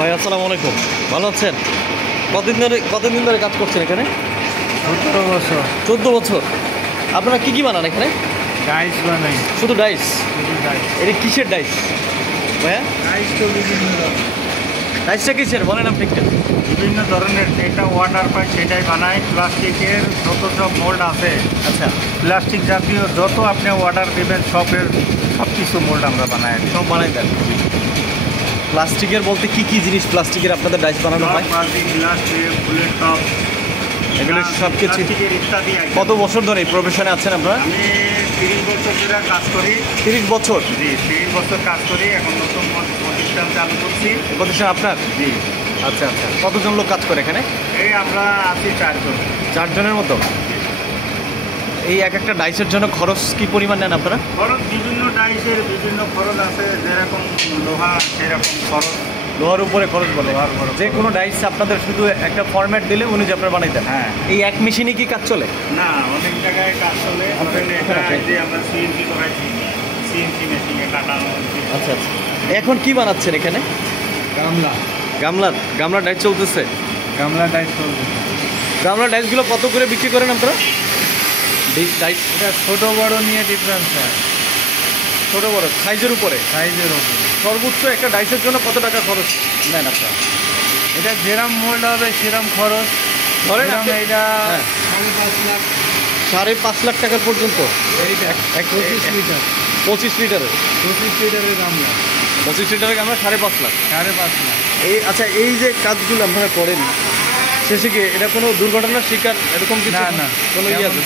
ভাই আসসালামু আলাইকুম, ভালো আছেন? কতদিন ধরে কাজ করছেন এখানে? 17 বছর। 14 বছর। আপনারা কি কি বানান এখানে? ডাইস বানাই। শুধু ডাইস? শুধু ডাইস। এটা কিসের ডাইস ভাইয়া? ডাইস তো বিভিন্ন ধরনের। ডাইসটা কিসের বলেন আপনি একটু? বিভিন্ন ধরনের, যেটা ওয়াটার পাই সেটাই বানাই। প্লাস্টিকের যত সব মোল্ড আছে, আচ্ছা, প্লাস্টিক জাতীয় যত আপনি অর্ডার দেবেন সব কিছু মোল্ড আমরা বানাই। সব বানাই দেন। প্লাস্টিকের বলতে কি কি জিনিস প্লাস্টিকের আপনাদের ডাইস বানানো হয়? প্লাস্টিক, গ্লাস, বুলেট টপ, এগুলো সব কিছু। ইত্যাদি। কত বছর ধরে এই প্রফেশনে আছেন আপনারা? আমি 30 বছর ধরে কাজ করি। 30 বছর? জি, 30 বছর কাজ করি। এখন নতুন প্রতিষ্ঠান চালু করছি। প্রতিষ্ঠান আপনার? জি। আচ্ছা আচ্ছা, কতজন লোক কাজ করে এখানে? এই আমরা আছি 4 জন। 4 জনের মতো। এই এক একটা ডাইসের জন্য খরচ কি পরিমাণ নেন আপনারা? খরচ বিভিন্ন ডাইসের বিভিন্ন খরচ আছে, যেরকম লোহা সেরকম খরচ। লোহার উপরে খরচ বলে? লোহার খরচ। যে কোনো ডাইস আপনাদের শুধু একটা ফরম্যাট দিলে উনি যে আপনারা বানাই দেন? হ্যাঁ। এই এক মেশিনে কি কাজ চলে? না, অনেক জায়গায় কাজ চলে। যে আমরা সিএনসি করাইছি, সিএনসি মেশিনে কাটানো হচ্ছে। আচ্ছা আচ্ছা, এখন কি বানাচ্ছেন এখানে? গামলার ডাইস চলতেছে? গামলা ডাইস চলছে। গামলার ডাইসগুলো কত করে বিক্রি করেন আপনারা? ডাইস এটা ছোটো বড়ো নিয়ে ডিফারেন্স হয়। ছোটো বড় সাইজের উপরে? সাইজের উপরে। সর্বোচ্চ একটা ডাইসের জন্য কত টাকা খরচ নেন আপনারা? এটা যেরম মোল্ড হবে সেরম খরচ। ধরেন এটা হ্যাঁ, 5.5 লাখ। 5.5 লাখ টাকার পর্যন্ত? এইটা 25 লিটার। 25 লিটারের? 25 লিটারের গামলা। 25 লিটারের গামলা 5.5 লাখ? 5.5 লাখ। আচ্ছা, এই যে কাজগুলো আপনারা করেন, শেষে গিয়ে এটা কোনো দুর্ঘটনার শিকার এরকম কিছু? না, না। কোনো ইয়ে আছে?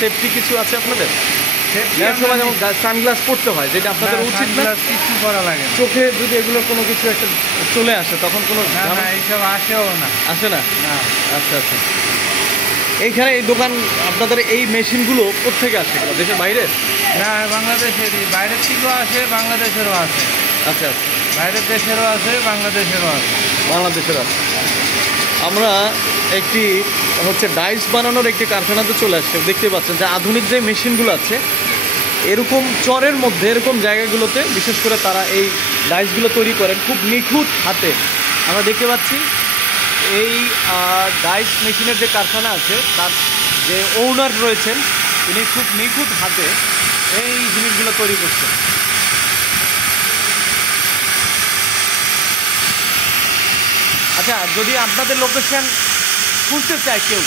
সেফটি কিছু আছে আপনাদের? নেওয়ার সময় যেমন সানগ্লাস পড়তে হয়, যেটা আপনাদের উচিত না? কিছু করা লাগে না। চোখে যদি এগুলো কোনো কিছু একটা চলে আসে তখন কোনো না, এইসব আসেও না। আসে না? না। আচ্ছা আচ্ছা, এইখানে এই দোকান আপনাদের এই মেশিনগুলো কোত্থেকে আসে? দেশের বাইরে? না, বাংলাদেশেরই। বাইরের থেকেও আসে, বাংলাদেশেরও আছে। আচ্ছা আচ্ছা, বাইরের দেশেরও আছে, বাংলাদেশেরও আছে। বাংলাদেশের আছে। আমরা একটি ডাইস বানানোর একটি কারখানাতে চলে আসছে। দেখতে পাচ্ছেন যে আধুনিক যে মেশিনগুলো আছে, এরকম চরের মধ্যে এরকম জায়গাগুলোতে বিশেষ করে তারা এই ডাইসগুলো তৈরি করেন খুব নিখুঁত হাতে। আমরা দেখতে পাচ্ছি এই ডাইস মেশিনের যে কারখানা আছে তার যে ওনার রয়েছেন তিনি খুব নিখুঁত হাতে এই জিনিসগুলো তৈরি করছেন। আচ্ছা, যদি আপনাদের লোকেশন খুঁজতে চায় কেউ,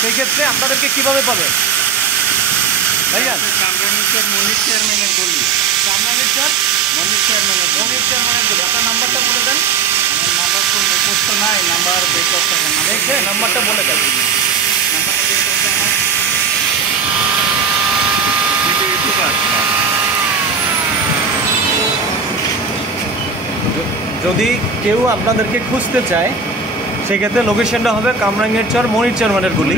সেক্ষেত্রে আপনাদেরকে কীভাবে পাবে ভাইয়া? মনির চেয়ারম্যানের গলি। মনির চেয়ারম্যানের গলি। আপনার নাম্বারটা বলে দেন। আমার নাম্বার তো মুখস্থ নাই, নাম্বার বের করতে হবে। নাম্বারটা বলে দেন। নাম্বারটা বের করতে আমার ইউটিউব আছে। যদি কেউ আপনাদেরকে খুঁজতে চায় সেক্ষেত্রে লোকেশনটা হবে কামরাঙ্গীর চর, মনির চেয়ারম্যানের গলি।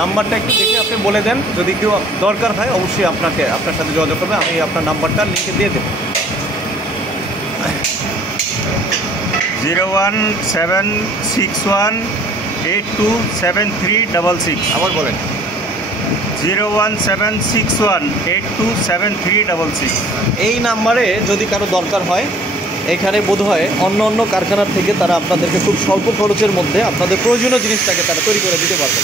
নাম্বারটা একটু দেখে আপনি বলে দেন, যদি কেউ দরকার হয় অবশ্যই আপনার সাথে যোগাযোগ করবে। আমি আপনার নাম্বারটা লিখে দিয়ে দেবো। 01761827366। আবার বলেন। 01761827366। এই নাম্বারে যদি কারো দরকার হয়, এখানে বোধহয় অন্য কারখানার থেকে তারা আপনাদেরকে খুব স্বল্প খরচের মধ্যে আপনাদের প্রয়োজনীয় জিনিসটাকে তারা তৈরি করে দিতে পারবে।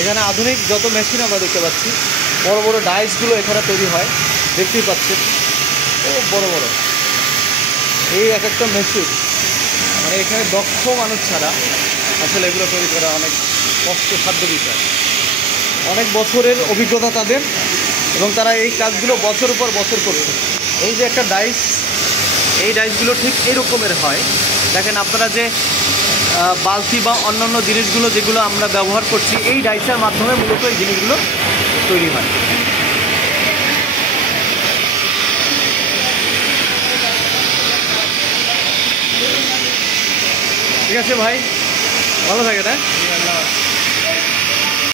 এখানে আধুনিক যত মেশিন আমরা দেখতে পাচ্ছি, বড় বড় ডাইসগুলো এখানে তৈরি হয়, দেখতেই পাচ্ছেন। ও বড় বড় এই এক একটা মেশিন, মানে এখানে দক্ষ মানুষ ছাড়া আসলে এগুলো তৈরি করা অনেক কষ্টসাধ্য বিষয়। অনেক বছরের অভিজ্ঞতা তাদের, এবং তারা এই কাজগুলো বছর পর বছর করছে। এই যে একটা ডাইস, এই ডাইসগুলো ঠিক এই রকমের হয়। দেখেন আপনারা যে বালতি বা অন্যান্য জিনিসগুলো যেগুলো আমরা ব্যবহার করছি, এই ডাইসের মাধ্যমে মূলত এই জিনিসগুলো তৈরি হয়। ঠিক আছে ভাই, ভালো থাকে না?